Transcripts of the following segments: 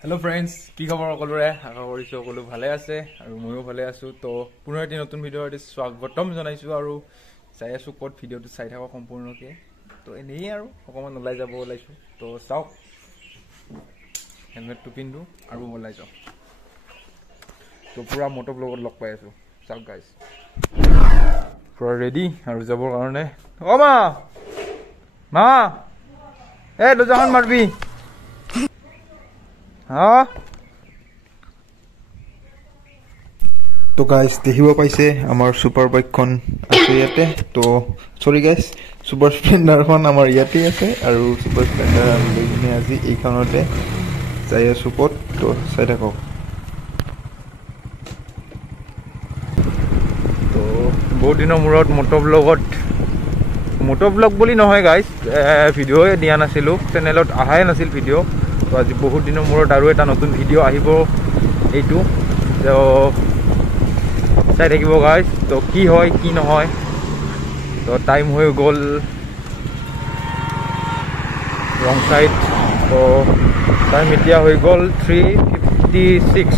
hello friends কি খবৰ সকলোৰে আশা কৰিছো সকলো ভালে আছে আৰু ময়ো ভালে আছো তো পুনৰ এটি নতুন ভিডিঅ'ত স্বাগতম জনাইছো আৰু চাই আছো কোড ভিডিঅ'টো চাই থাকক সম্পূৰ্ণকৈ তো এনেই আৰু অকমান ওলাই যাব ওলাইছো তো চাওক হেলমেটটো পিন্ধো আৰু ওলাই যাও তো পুৰা মটো ব্লগত লগ পাই আছো চাওক গাইস পুৰা ৰেডি আৰু যাবৰ কাৰণে ও মা এ দুজাহান মাৰবি हाँ तो गाइस देखिब पाइसे आमार सुपर बाइक खन आछे याते तो सॉरी गाइस सुपर स्प्लेंडर खन आमार याते आछे आरो सुपर स्प्लेंडर आमी लैने আজি এইখানতে যাই আছো পট তো চাই থাকক তো বহুত দিনৰ মূৰত মোটো ব্লগ বুলি নহয় গাইস ভিডিও দিয়া নাছিলো চেনেলত আহাই নাছিল ভিডিও তো আজি বহুত দিনৰ মূৰত আৰু এটা নতুন ভিডিও আহিব এইটো তো চাই থাকিব গাইস তো কি হয় কি নহয় তো টাইম হৈ গ'ল ৰং সাইড তো টাইম এতিয়া হৈ গ'ল 3:56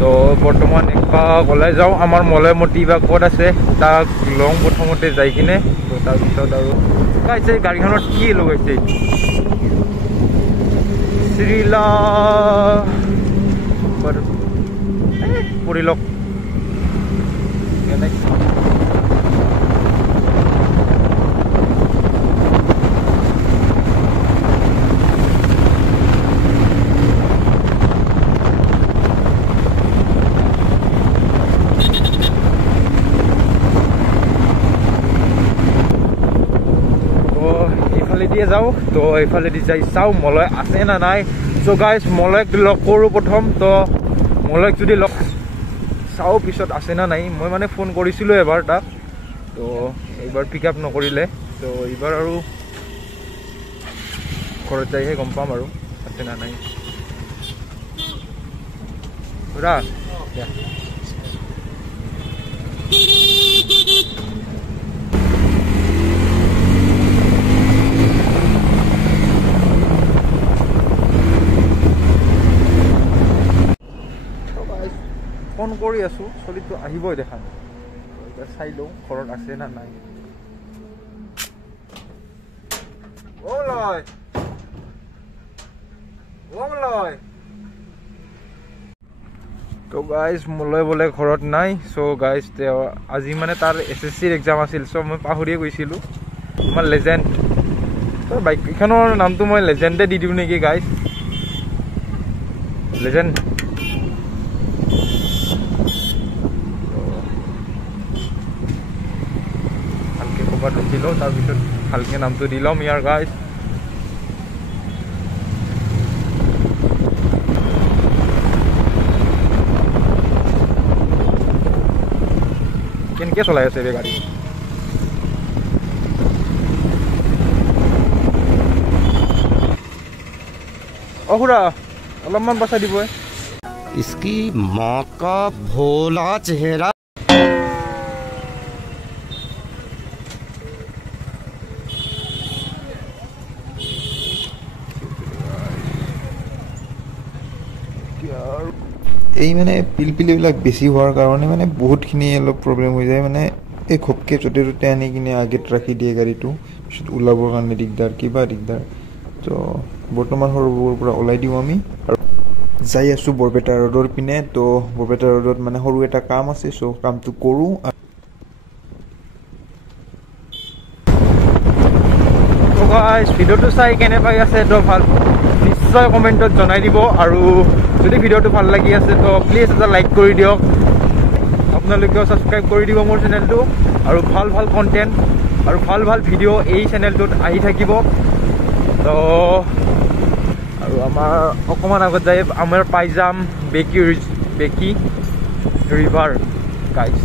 তো বৰ্তমান একবা ওলাই যাওঁ আমাৰ মলেমতি বা ক'ত আছে তাক লং প্ৰথমতে যাই কিনে তো তাৰপিছত আৰু গাইস এই গাড়ীখনত কি লগাইছে Srila Purilok দিয়ে যাও তো এইফালে দি যাই চাও মলয় আছে না নাই সো গাইস মলয় লক কৰো প্ৰথম তো মলয় যদি লক চাও পিছত আছে না নাই মই মানে ফোন কৰিছিলো এবাৰ তাক তো এইবাৰ পিকআপ নকৰিলে তো এইবাৰ আৰু ঘৰত যাইহে গম পাম আৰু আছে না নাই পুৰা ফোন কৰি আছো চলিটো আহিবই দেখা এটা চাই লও ঘৰত আছে না নাই ওলয় তো গাইস মলয় বলে ঘৰত নাই সো গাইস আজি মানে তাৰ এসএসসিৰ এক্সাম আছিল সো মই পাহৰিয়ে গৈছিলো আমাৰ লেজেন্ড তো বাইক এখনৰ নামটো মই লেজেন্ডে দি দিও নেকি গাইস লেজেন্ড দিলো তাৰপিছত ভালকে নামটো দিলাম ইয়াৰ গাইস কেনেকে চলাই আছে ৰে গাড়ী খুৰা অলপমান বাচাই দিব इसकी माँ का भोला चेहरा এই মানে পিলপিলিবিলাক বেছি হোৱাৰ কাৰণে মানে বহুতখিনি অলপ প্ৰব্লেম হৈ যায় মানে এই খপকে য'তে ত'তে আনি কিনে আগত ৰাখি দিয়ে গাড়ীটো পিছত ওলাবৰ কাৰণে দিগদাৰ কিবা দিগদাৰ তো বৰ্তমান সৰুবোৰৰ পৰা ওলাই দিওঁ আমি আৰু যাই আছোঁ বৰপেটা ৰোডৰ পিনে তো বৰপেটা ৰোডত মানে সৰু এটা কাম আছে চ' কামটো কৰোঁ ভিডিঅ'টো চাই কেনে পাই আছে তো ভাল নিশ্চয় কমেণ্টত জনাই দিব আৰু যদি ভিডিঅ'টো ভাল লাগি আছে তো প্লিজ এটা লাইক কৰি দিয়ক আপোনালোকেও ছাবস্ক্ৰাইব কৰি দিব মোৰ চেনেলটো আৰু ভাল ভাল কণ্টেণ্ট আৰু ভাল ভাল ভিডিঅ' এই চেনেলটোত আহি থাকিব তো আৰু আমাৰ অকণমান আগত যাই আমাৰ পাই যাম বেকি ৰিভাৰ গাইজ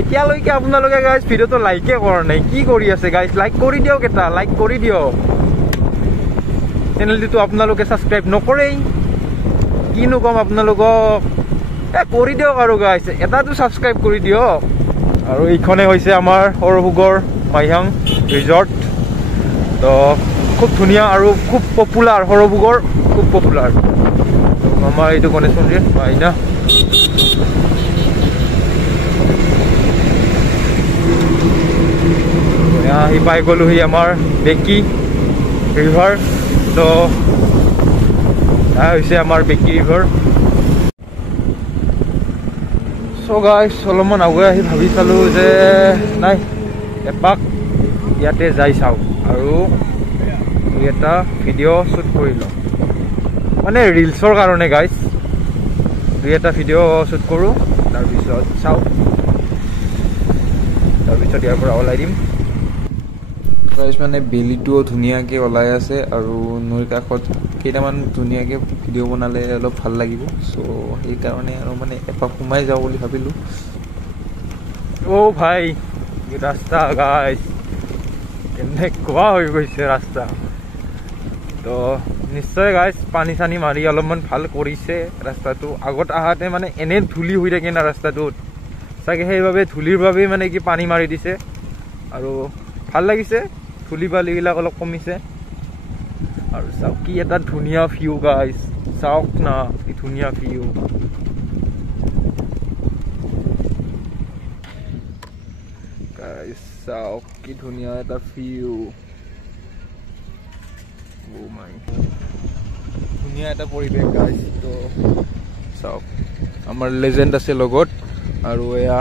এতিয়ালৈকে আপোনালোকে গাইজ ভিডিঅ'টো লাইকে কৰা নাই কি কৰি আছে গাইজ লাইক কৰি দিয়ক এটা লাইক কৰি দিয়ক চেনেলটো আপোনালোকে ছাবস্ক্ৰাইব নকৰেই কিনো কম আপোনালোকক কৰি দিয়ক আৰু গাইজ এটাটো ছাবস্ক্ৰাইব কৰি দিয়ক আৰু এইখনে হৈছে আমাৰ সৰভোগৰ মাইহাং ৰিজৰ্ট তো খুব ধুনীয়া আৰু খুব পপুলাৰ সৰভোগৰ খুব পপুলাৰ আমাৰ এইটো গণেশ মন্দিৰ আইনা আহি পাই গ'লোহি আমাৰ বেকি ৰিভাৰ তো হৈছে আমাৰ বেকি ৰিভাৰ চ' গাইছ অলপমান আগুৱাই আহি ভাবি চালোঁ যে নাই এপাক ইয়াতে যাই চাওঁ আৰু এটা ভিডিঅ' শ্বুট কৰি লওঁ মানে ৰিলছৰ কাৰণে গাইছ এটা ভিডিঅ' শ্বুট কৰোঁ তাৰপিছত চাওঁ তাৰপিছত ইয়াৰ পৰা ওলাই দিম গাইছ মানে বেলিটোও ধুনীয়াকৈ ওলাই আছে আৰু নৈৰ কাষত কেইটামান ধুনীয়াকৈ ভিডিঅ' বনালে অলপ ভাল লাগিব চ' সেইকাৰণে আৰু মানে এপাক সোমাই যাওঁ বুলি ভাবিলোঁ অ' ভাই ৰাস্তা গাইছ কেনেকুৱা হৈ গৈছে ৰাস্তা তো নিশ্চয় গাইছ পানী চানী মাৰি অলপমান ভাল কৰিছে ৰাস্তাটো আগত আহাতে মানে এনে ধূলি হৈ থাকে না ৰাস্তাটোত চাগে সেইবাবে ধূলিৰ বাবেই মানে কি পানী মাৰি দিছে আৰু ভাল লাগিছে ধূলি বালিবিলাক অলপ কমিছে আৰু চাওক কি এটা ধুনীয়া ভিউ গাইছ চাওক না কি ধুনীয়া ভিউ গাইছ চাওক কি ধুনীয়া এটা ভিউ ধুনীয়া এটা পৰিৱেশ গাইছ তো চাওক আমাৰ লেজেণ্ড আছে লগত আৰু এয়া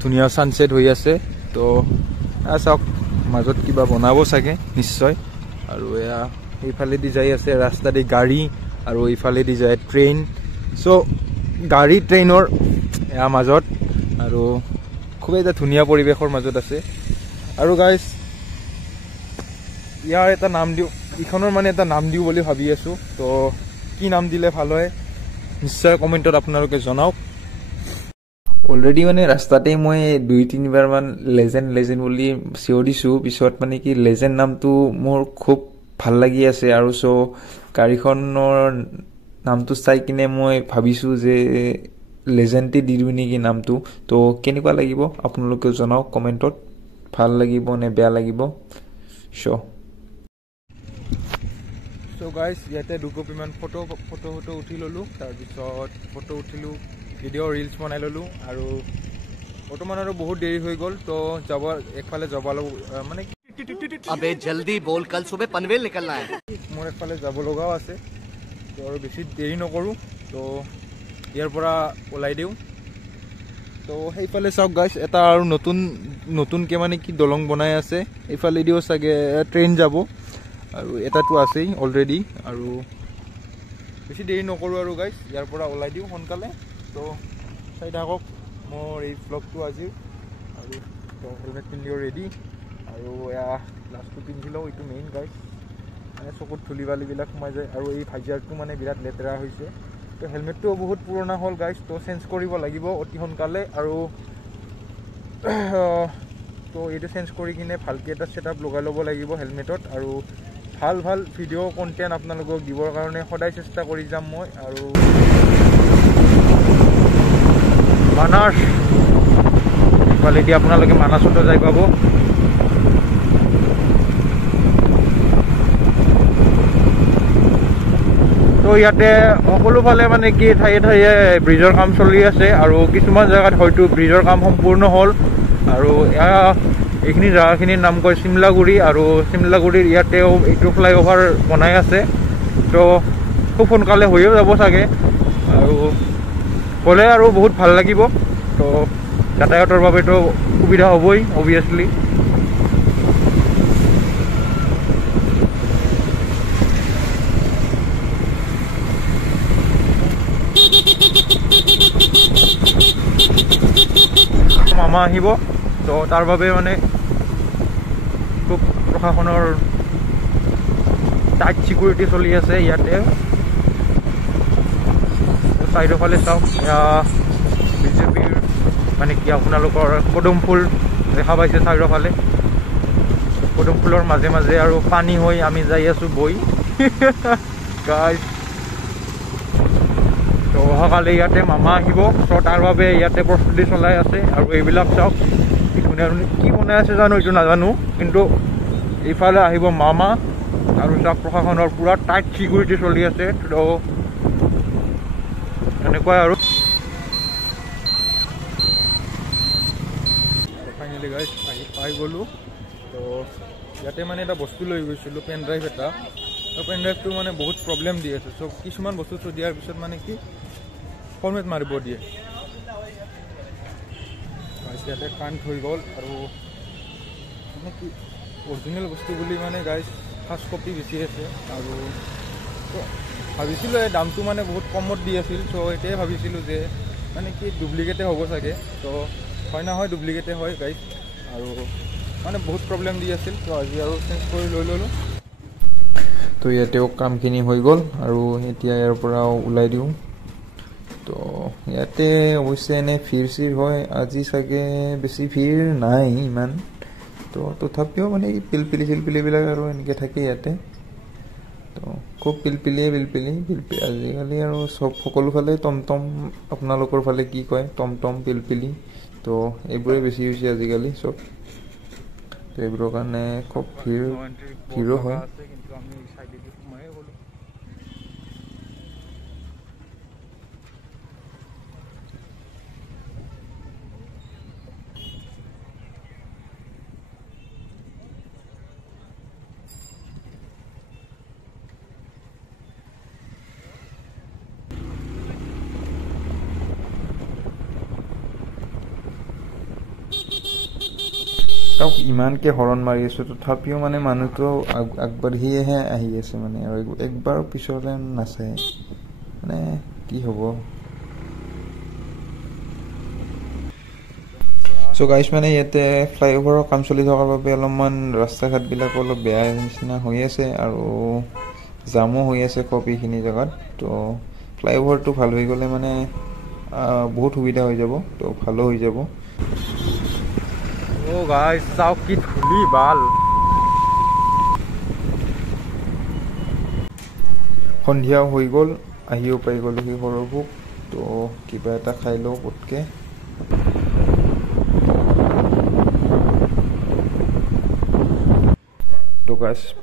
ধুনীয়া ছানছেট হৈ আছে তো চাওক মাজত কিবা বনাব চাগে নিশ্চয় আৰু এয়া এইফালেদি যাই আছে ৰাস্তাদি গাড়ী আৰু এইফালেদি যায় ট্ৰেইন চ' গাড়ী ট্ৰেইনৰ এয়া মাজত আৰু খুব এটা ধুনীয়া পৰিৱেশৰ মাজত আছে আৰু গাইছ ইয়াৰ এটা নাম দিওঁ ইখনৰ মানে এটা নাম দিওঁ বুলি ভাবি আছোঁ তো কি নাম দিলে ভাল হয় নিশ্চয় কমেণ্টত আপোনালোকে জনাওক অলৰেডি মানে ৰাস্তাতেই মই 2-3 বাৰমান লেজেণ্ড বুলি চিঞৰিছোঁ পিছত মানে কি লেজেণ্ড নামটো মোৰ খুব ভাল লাগি আছে আৰু চ' গাড়ীখনৰ নামটো চাই কিনে মই ভাবিছোঁ যে লেজেণ্ডে দি দিওঁ নেকি নামটো তো কেনেকুৱা লাগিব আপোনালোকে জনাওক কমেণ্টত ভাল লাগিব নে বেয়া লাগিব চ' গাইছ ইয়াতে দুকপিমান ফটো উঠি ল'লোঁ তাৰপিছত ফটো উঠিলোঁ ভিডিঅ' ৰিলছ বনাই ল'লোঁ আৰু বৰ্তমান আৰু বহুত দেৰি হৈ গ'ল তো যাব একফালে যাব মানে अबे जल्दी बोल कल सुबह पनवेल निकलना है মোৰ একফালে যাব লগাও আছে তো আৰু বেছি দেৰি নকৰোঁ তো ইয়াৰ পৰা ওলাই দিওঁ তো সেইফালে চাওক গাইছ এটা আৰু নতুনকৈ মানে কি দলং বনাই আছে এইফালেদিও চাগে ট্ৰেইন যাব আৰু এটাতো আছেই অলৰেডি আৰু বেছি দেৰি নকৰোঁ আৰু গাইছ ইয়াৰ পৰা ওলাই দিওঁ সোনকালে তো চাই থাকক মোৰ এই ভ্লগটো আজিৰ আৰু তো হেলমেট পিন্ধিও ৰেডি আৰু এয়া গ্লাছটো পিন্ধি লওঁ এইটো মেইন গাইছ মানে চকুত ধূলি বালিবিলাক সোমাই যায় আৰু এই ভাইজাৰটো মানে বিৰাট লেতেৰা হৈছে তো হেলমেটটোও বহুত পুৰণা হ'ল গাইছ তো চেঞ্জ কৰিব লাগিব অতি সোনকালে আৰু তো এইটো চেঞ্জ কৰি কিনে ভালকৈ এটা ছেটআপ লগাই ল'ব লাগিব হেলমেটত আৰু ভাল ভিডিঅ' কণ্টেণ্ট আপোনালোকক দিবৰ কাৰণে সদায় চেষ্টা কৰি যাম মই আৰু মানাস ইফালেদি আপোনালোকে মানাসতো যাই পাব তো ইয়াতে সকলোফালে মানে কি ঠায়ে ঠায়ে ব্ৰিজৰ কাম চলি আছে আৰু কিছুমান জেগাত হয়তো ব্ৰিজৰ কাম সম্পূৰ্ণ হ'ল আৰু এইখিনি জেগাখিনিৰ নাম কয় চিমলাগুৰি আৰু চিমলাগুৰিৰ ইয়াতেও এইটো ফ্লাইঅভাৰ বনাই আছে তো খুব সোনকালে হৈও যাব চাগে আৰু গ'লে আৰু বহুত ভাল লাগিব তো যাতায়াতৰ বাবেতো সুবিধা হ'বই অবভিয়াছলি মামা আহিব তো তাৰ বাবে মানে খুব প্ৰশাসনৰ টাইট ছিকিউৰিটি চলি আছে ইয়াতে চাইডৰ ফালে চাওক বিজেপিৰ মানে কি আপোনালোকৰ পদুম ফুল দেখা পাইছে চাইডৰ ফালে পদুম ফুলৰ মাজে মাজে আৰু পানী হৈ আমি যাই আছোঁ বৈ গাইছ তো অহাকালি ইয়াতে মামা আহিব তো তাৰ বাবে ইয়াতে প্ৰস্তুতি চলাই আছে আৰু এইবিলাক চাওক কি ধুনীয়া কি বনাই আছে জানো এইটো নাজানো কিন্তু এইফালে আহিব মামা আৰু চাওক প্ৰশাসনৰ পুৰা টাইট ছিকিউৰিটি চলি আছে তো এনেকুৱাই আৰু ফাইনেলি গাইজ আহি পাই গ'লোঁ তো ইয়াতে মানে এটা বস্তু লৈ গৈছিলোঁ পেন ড্ৰাইভ এটা তো পেন ড্ৰাইভটো মানে বহুত প্ৰব্লেম দি আছে চ' কিছুমান বস্তু থৈ দিয়াৰ পিছত মানে কি ফৰ্মেট মাৰিব দিয়ে ইয়াতে কাৰেণ্ট হৈ গ'ল আৰু মানে কি অৰিজিনেল বস্তু বুলি মানে গাইজ ফাৰ্ষ্ট কপি বেছি আছে আৰু ভাবিছিলোঁ এই দামটো মানে বহুত কমত দি আছিল চ' এতিয়াই ভাবিছিলোঁ যে মানে কি ডুপ্লিকেটে হ'ব চাগে ত' হয় নহয় ডুপ্লিকেটে হয় গাইজ আৰু মানে বহুত প্ৰব্লেম দি আছিল ত' আজি আৰু চেঞ্জ কৰি লৈ ল'লোঁ তো ইয়াতেও কামখিনি হৈ গ'ল আৰু এতিয়া ইয়াৰ পৰা ওলাই দিওঁ তো ইয়াতে অৱশ্যে এনে ভিৰ চিৰ হয় আজি চাগে বেছি ভিৰ নাই ইমান তো তথাপিও মানে পিলপিলি চিলপিলিবিলাক আৰু এনেকৈ থাকে ইয়াতে তো খুব পিলপিলি আজিকালি আৰু সকলো ফালে টমটম আপোনালোকৰ ফালে কি কয় টমটম পিলপিলি তো এইবোৰে বেছি হৈছে আজিকালি চব তো এইবোৰৰ কাৰণে খুব ভিৰো হয় তাক ইমানকৈ হৰণ মাৰি আছোঁ তথাপিও মানে মানুহটো আগবাঢ়িয়েহে আহি আছে মানে আৰু একবাৰ পিছলৈ নাচায় মানে কি হ'ব চ' গাইজ মানে ইয়াতে ফ্লাইঅভাৰৰ কাম চলি থকাৰ বাবে অলপমান ৰাস্তা ঘাটবিলাক অলপ বেয়া নিচিনা হৈ আছে আৰু জামো হৈ আছে খুব এইখিনি জেগাত তো ফ্লাইঅভাৰটো ভাল হৈ গ'লে মানে বহুত সুবিধা হৈ যাব তো ভালো হৈ যাব ও গাইজ চাওক কি ধূলি বাল সন্ধিয়াও হৈ গ'ল আহিও পাই গ'লোঁ সি সৰভোগ তো কিবা এটা খাই লওঁ পটকৈ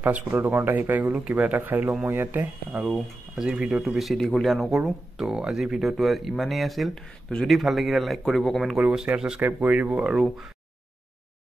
ফাষ্টফুডৰ দোকানত আহি পাই গ'লোঁ কিবা এটা খাই লওঁ মই ইয়াতে আৰু আজিৰ ভিডিঅ'টো বেছি দীঘলীয়া নকৰোঁ তো আজিৰ ভিডিঅ'টো ইমানেই আছিল তো যদি ভাল লাগিলে লাইক কৰিব কমেণ্ট কৰিব শ্বেয়াৰ ছাবস্ক্ৰাইব কৰি দিব আৰু